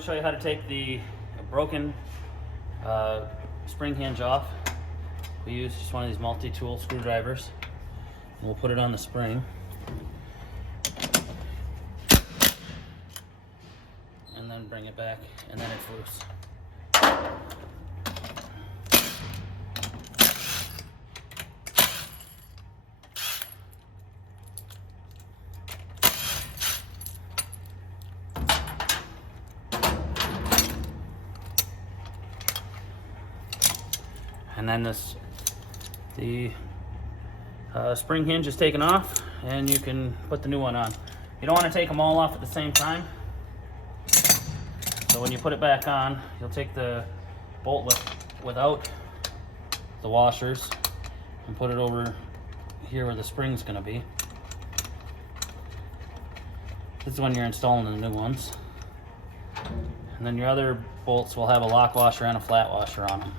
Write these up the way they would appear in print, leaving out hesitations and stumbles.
going to show you how to take the broken spring hinge off. We use just one of these multi-tool screwdrivers. And we'll put it on the spring. And then bring it back, and then it's loose. And then the spring hinge is taken off, and you can put the new one on. You don't want to take them all off at the same time. So when you put it back on, you'll take the bolt without the washers and put it over here where the spring's going to be. This is when you're installing the new ones. And then your other bolts will have a lock washer and a flat washer on them.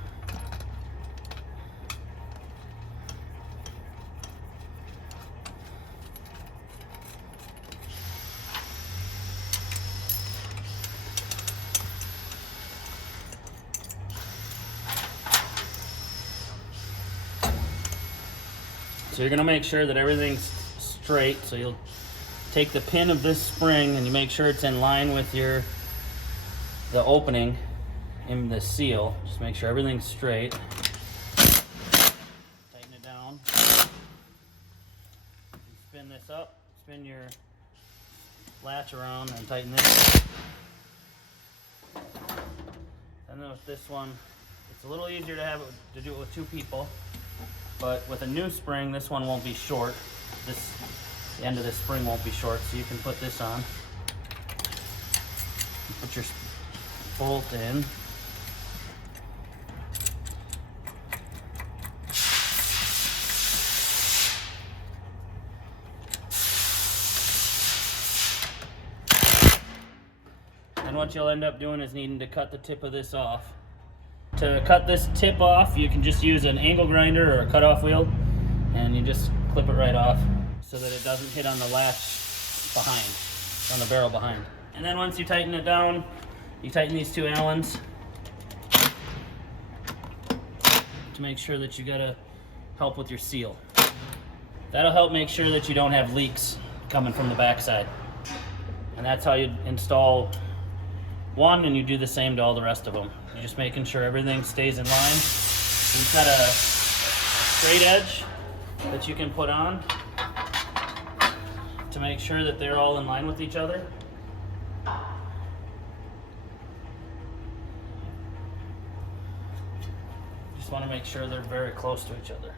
So you're going to make sure that everything's straight. So you'll take the pin of this spring and you make sure it's in line with the opening in the seal. Just make sure everything's straight. Tighten it down. Spin this up. Spin your latch around and tighten this. And then with this one, it's a little easier to do it with two people. But with a new spring, this one won't be short. The end of this spring won't be short, so you can put this on. Put your bolt in. And what you'll end up doing is needing to cut the tip of this off. To cut this tip off, you can just use an angle grinder or a cutoff wheel, and you just clip it right off so that it doesn't hit on the latch behind, on the barrel behind. And then once you tighten it down, you tighten these two Allens to make sure that you gotta help with your seal. That'll help make sure that you don't have leaks coming from the backside. And that's how you install one, and you do the same to all the rest of them. You're just making sure everything stays in line. You've got a straight edge that you can put on to make sure that they're all in line with each other. Just want to make sure they're very close to each other.